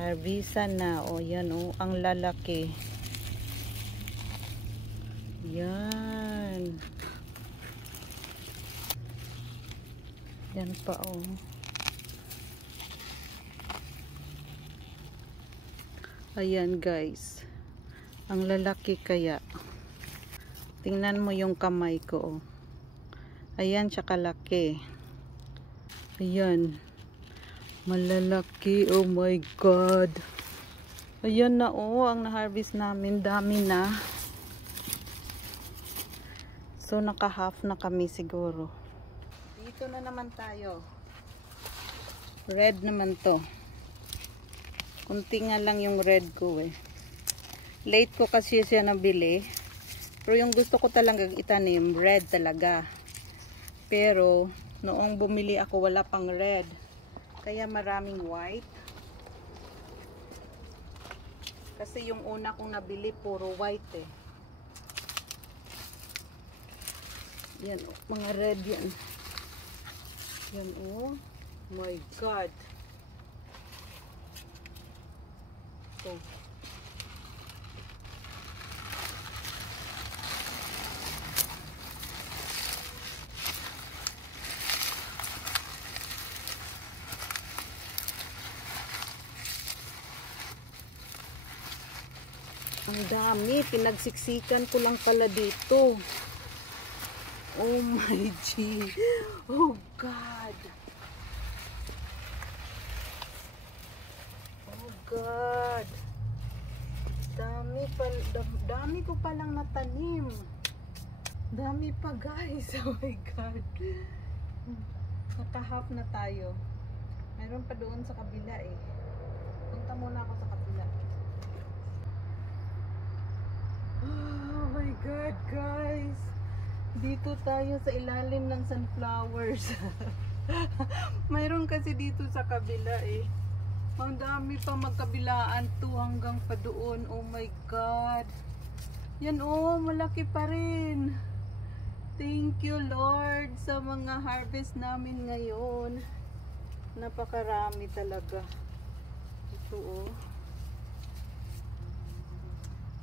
Harvestan na. O yan o. Ang lalaki. Yan. Yan pa o. Ayan guys. Ang lalaki kaya. Tingnan mo yung kamay ko o. Ayan siya kalaki. Ayan. Malalaki. Oh my God. Ayan na oh. Ang na-harvest namin. Dami na. So naka-half na kami siguro. Dito na naman tayo. Red naman to. Kunti nga lang yung red ko eh. Late ko kasi siya nabili. Pero yung gusto ko talagang itanim, red talaga. Pero noong bumili ako wala pang red. Kaya maraming white. Kasi yung una kong nabili puro white eh. Yan oh, mga red yan. Yan oh. My God. So, ang dami, pinagsiksikan ko lang pala dito. Oh my G. Oh God. Oh God. Dami ko palang natanim. Dami pa guys. Oh my God. Naka-half na tayo. Mayroon pa doon sa kabila eh. Punta muna ako sa kabila. Oh my God, guys. Dito tayo sa ilalim ng sunflowers. Mayroon kasi dito sa kabila eh. Ang dami pa magkabilaan to hanggang pa doon. Oh my God. Yan oh, malaki pa rin. Thank you Lord sa mga harvest namin ngayon. Napakarami talaga. Ito oh.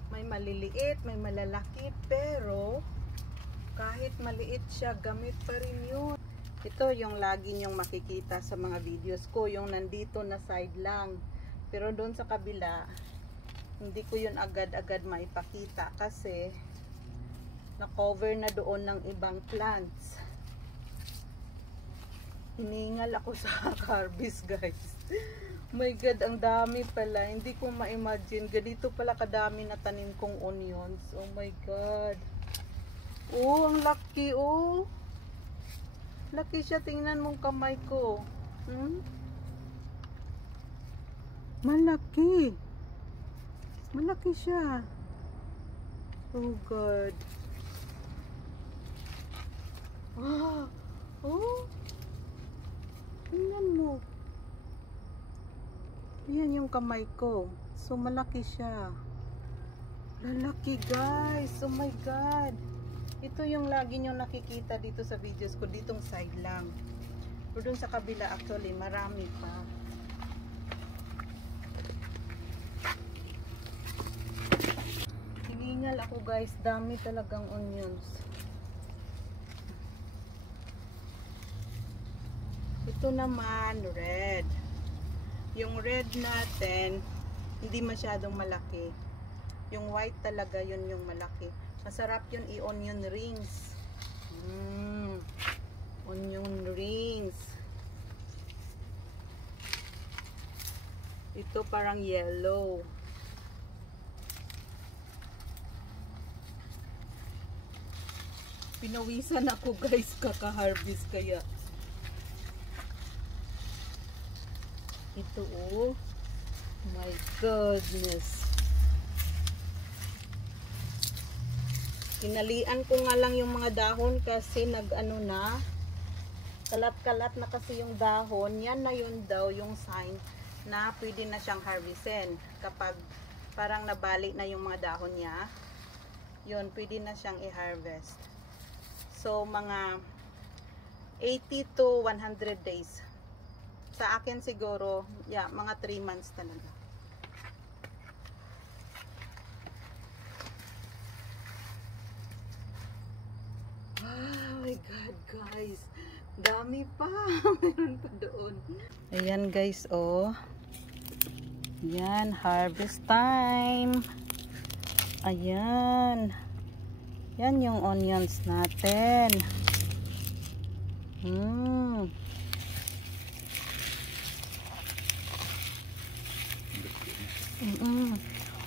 May maliliit, may malalaki, pero kahit maliit siya, gamit pa rin yun. Ito yung lagi nyong makikita sa mga videos ko, yung nandito na side lang. Pero doon sa kabila, hindi ko yun agad-agad maipakita kasi na-cover na doon ng ibang plants. Hiningal ako sa harvest guys. My God, ang dami pala. Hindi ko ma-imagine. Ganito pala kadami na tanim kong onions. Oh my God. Oh, ang laki oh. Laki siya. Tingnan mong kamay ko. Malaki. Malaki siya. Oh God. Ah. Oh. Tingnan mo. Yan yung kamay ko. So malaki siya. Lalaki guys. Oh my God. Ito yung lagi nyo nakikita dito sa videos ko. Ditong side lang. Pero dun sa kabila actually marami pa. Hiningal ako guys. Dami talagang onions. Ito naman red. Yung red natin, hindi masyadong malaki. Yung white talaga, yun yung malaki. Masarap yun i-onion rings. Onion rings. Ito parang yellow. Pinawisan ako guys, kaka-harvest kaya. Ito oh. My goodness. Kinalian ko nga lang yung mga dahon kasi nag-ano na. Kalat-kalat na kasi yung dahon. Yan na yun daw yung sign na pwede na siyang harvestin. Kapag parang nabali na yung mga dahon niya, yun, pwede na siyang i-harvest. So, mga 80 to 100 days Sa akin siguro, yeah, mga 3 months talaga. Oh my God, guys. Dami pa. Meron pa doon. Ayan guys, oh. Ayan, harvest time. Ayan. Yan yung onions natin.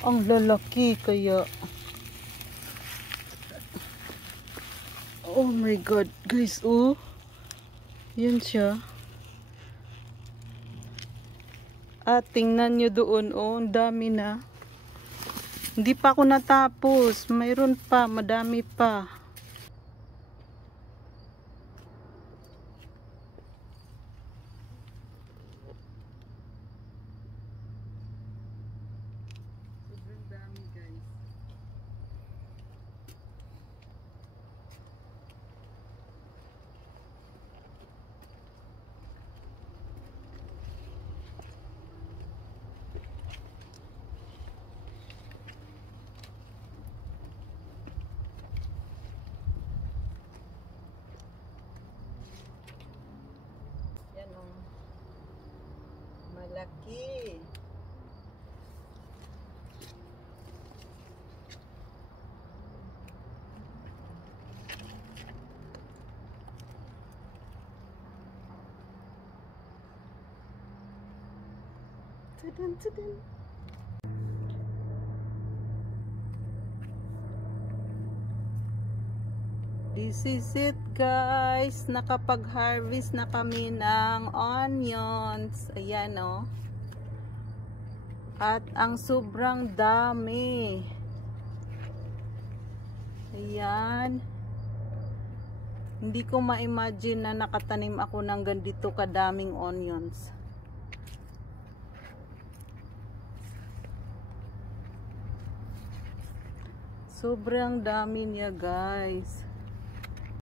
Ang lalaki kaya. Oh my God, guys, oh. Yan siya. At tingnan nyo doon, oh, ang dami na. Hindi pa ako natapos. Mayroon pa, madami pa. Sobrang dami, guys. Yan o. Malaki. Tadan, tadan. This is it, guys. Nakapag-harvest na kami ng onions. Ayan, oh. At ang sobrang dami. Ayan. Hindi ko ma-imagine na nakatanim ako ng ganito kadaming onions. Sobrang dami niya, guys.